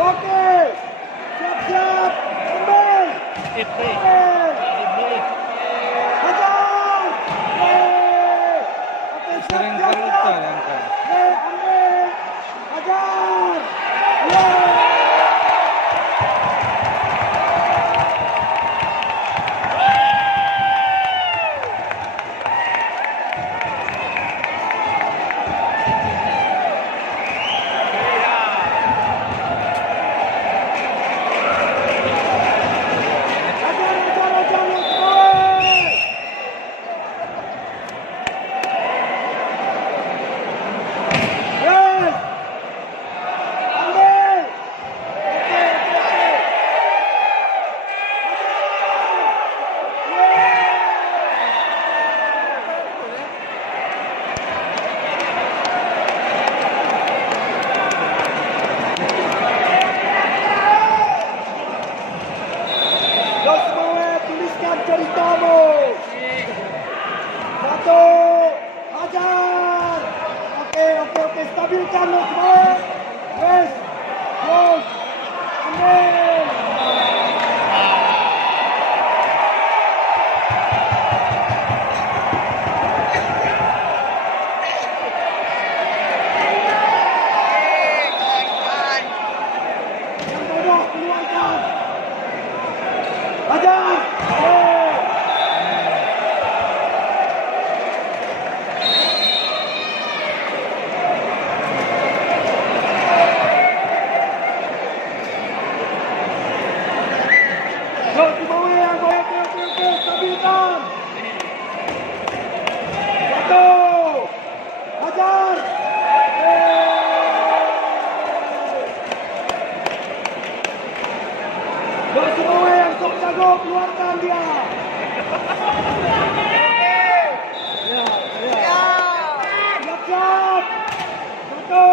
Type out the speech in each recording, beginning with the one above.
Oke. Siap-siap. Ambil. Ambil. Hajar. Oke, Sering siap-siap. terlupa langkah. Ambil. Hajar. Ceritamu. Satu. Hajar. Oke. Stabilkan lo semua. Yes. Terus. Ambil. Yang bawah keluarkan. Hajar. Stabilkan. Satu. Hajar. Semua yang sok jago keluarkan dia. Siap. Satu.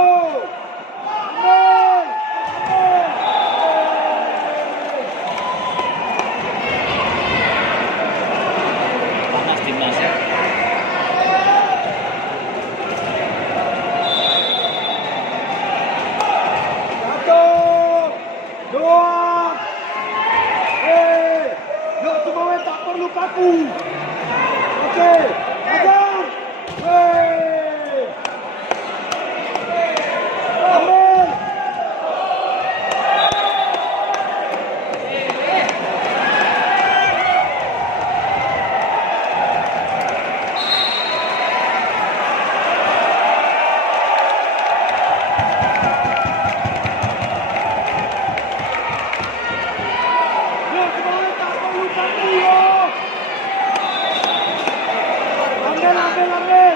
Ambil. Panas timnas ya. Satu. Dua. Yuk semua tak perlu kaku. Oke. Hajar. Ambil. Yuk semua tak perlu kaku. Ambil.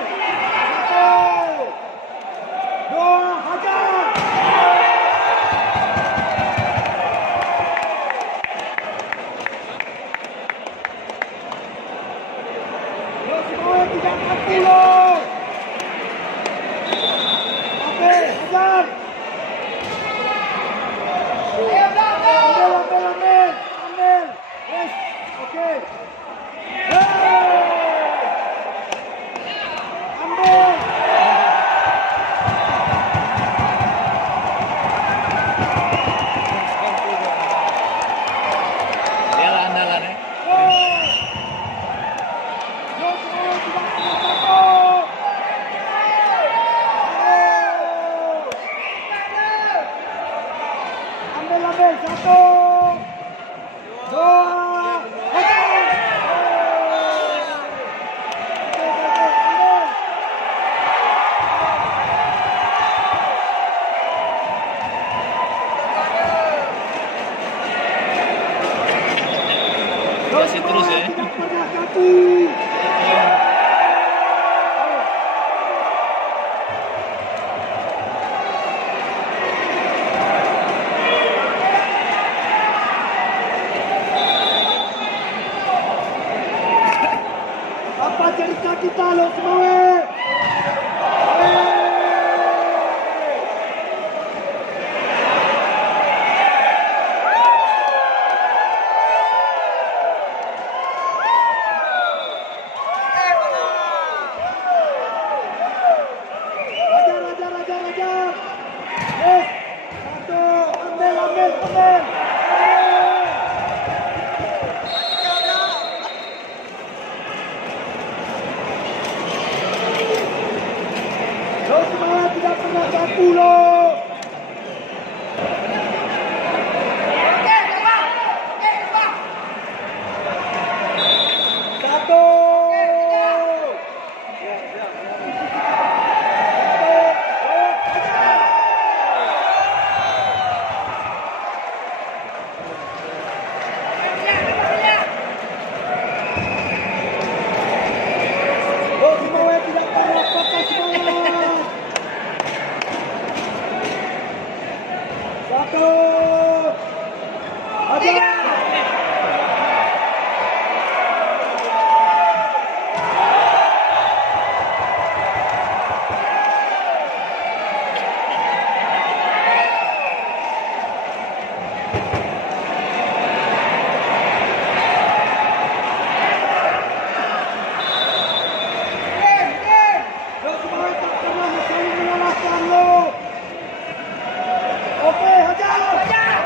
Satu. Dua. Hajar. Yuk semua tidak kaku lo. Oke, hajar. Ambil. Yes. Oke. Ambil. Dia lah andalan ya. Yuk semua tidak perlu kaku. Ambil. Satu. Dua. Hajar. Ambil. Masih terus ya. Tidak pernah kaku. Apa cerita kita lo semua? Pengen. Terus semangat, tidak pernah kaku loh. Satu. Oh, semangat, tidak pernah patah semangat. Satu. Tiga. Lo semangat, tak pernah saling menyalahkan lo. Oke, hajar.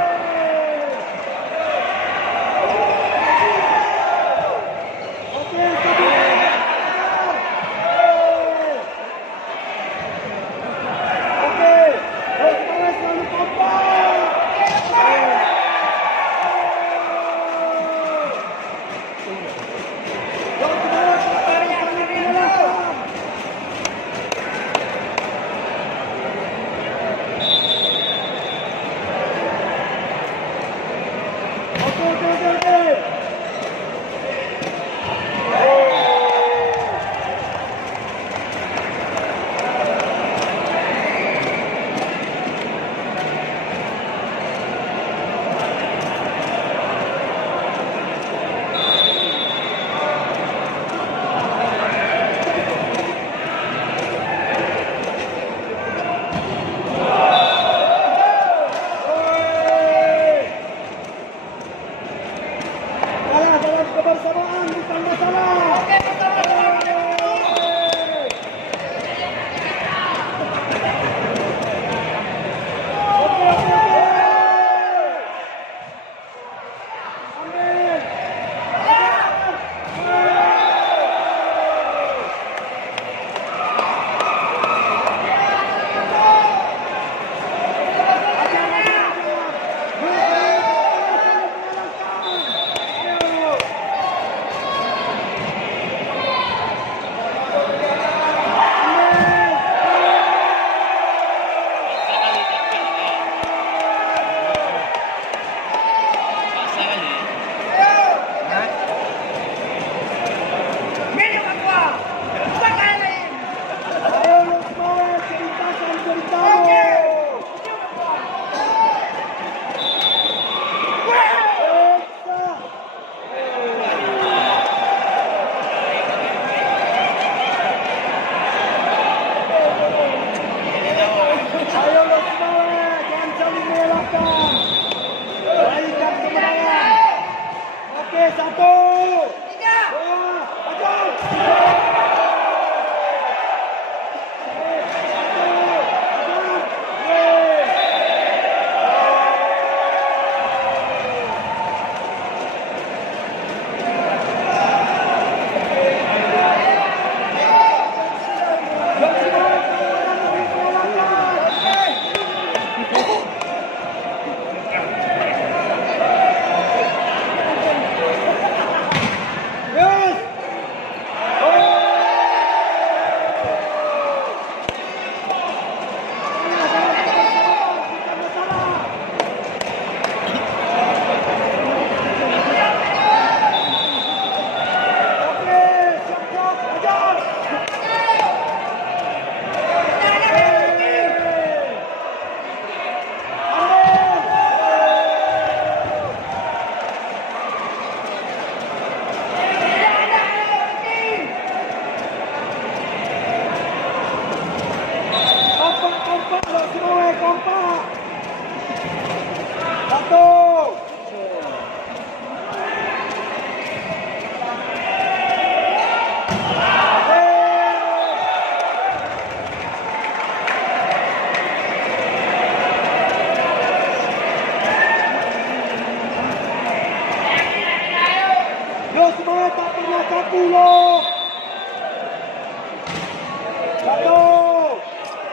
10. 1,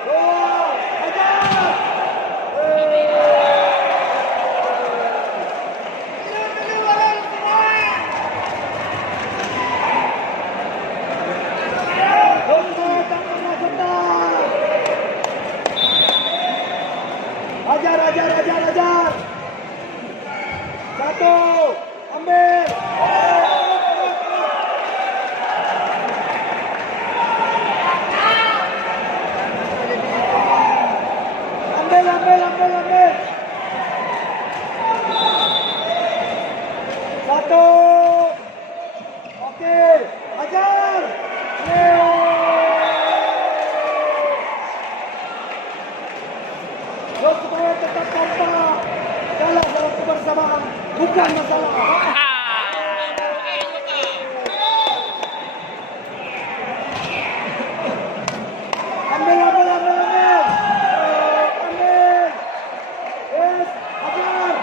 2, hajar. Hajar. 1, ambil. Ambil. 1. Oke, hajar. Terus supaya tetap kompak. Kalah dalam kebersamaan bukan masalah. Ambil. Yes, hajar.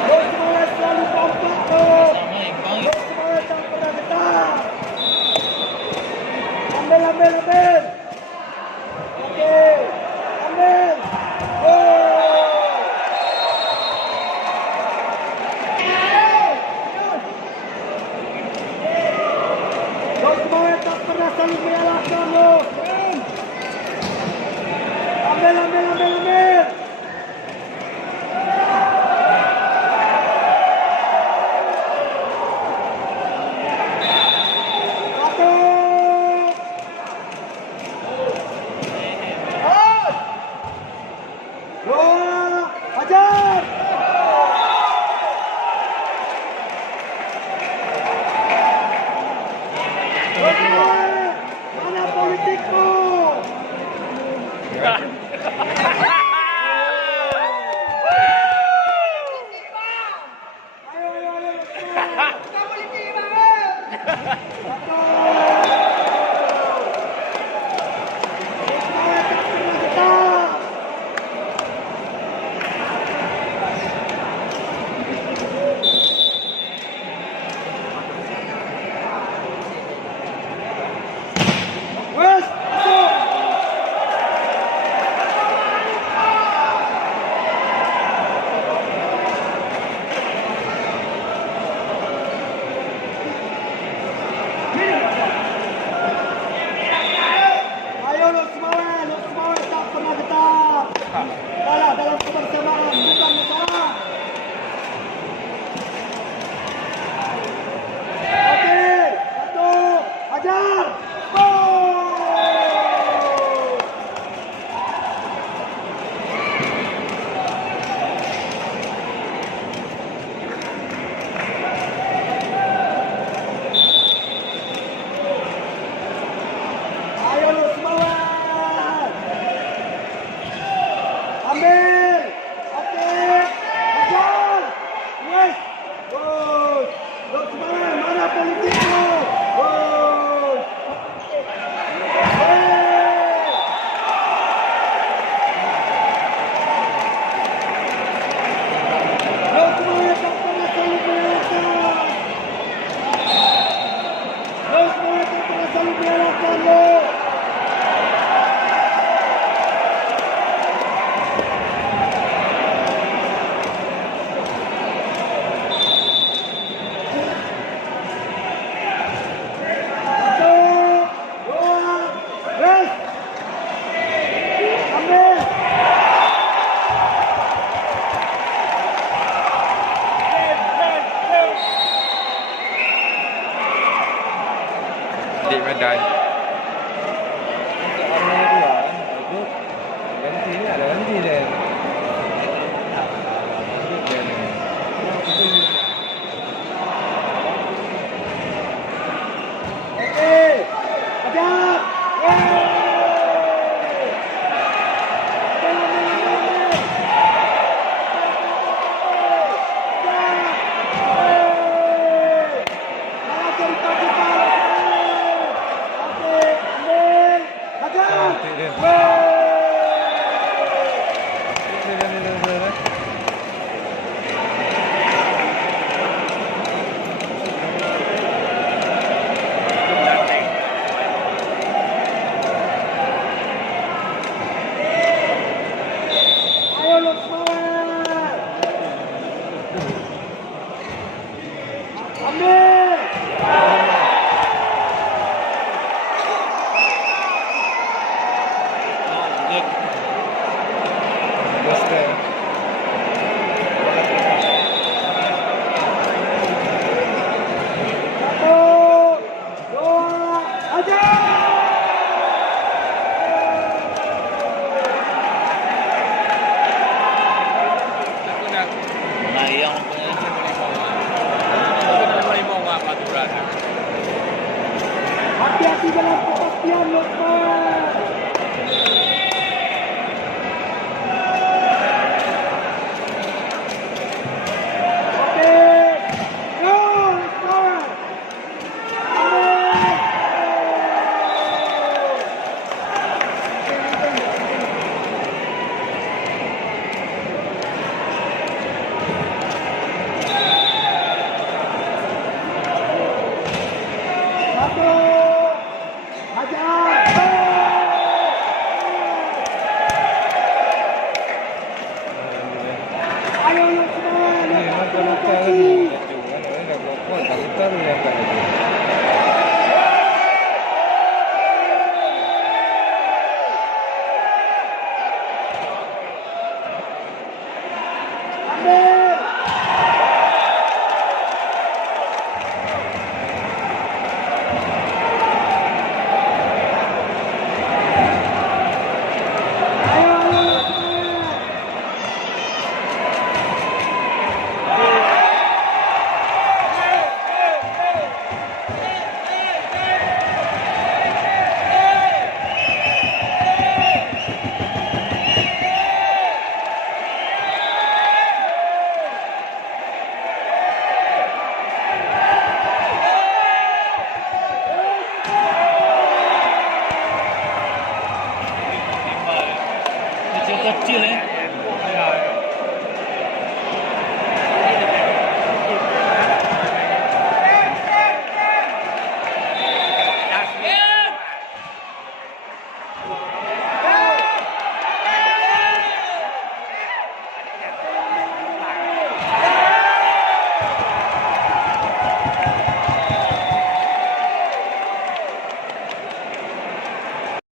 Terus supaya selalu kompak tuh. Sama imbang. Terus supaya tak pernah getar. Ambil. Oke, ambil. Kau semua tak pernah saling menyalahkan lo. Ambil. Satu. Dua, hajar. Mana politikmu? Wes, masuk. Ayo lo semua tak pernah getar. Kalah dalam kebersamaan bukan masalah. Oke, 1, hajar. Gol! Ayo lo semangat. Ambil. Oke. Hajar. Yes. Gol. Lo semangat. Mana politikmu? Gol. Lo semangat tak pernah saling menyalahkan. Lo semangat tak pernah saling menyalahkan lo. Satu, dua, res. Ambil. Di Medan. Ganti deh. Oke, hajar. Aku nak Nah, yang punya lima orang aturan. Hati-hati dalam kepastian Lukman. Okey. Go, Lukman. Satu. Hajar. Ayo Lukman. Ni macam macam lagi. Kan dah buat tak tahu yang kat lagi. Ambil. Ayo Lukman.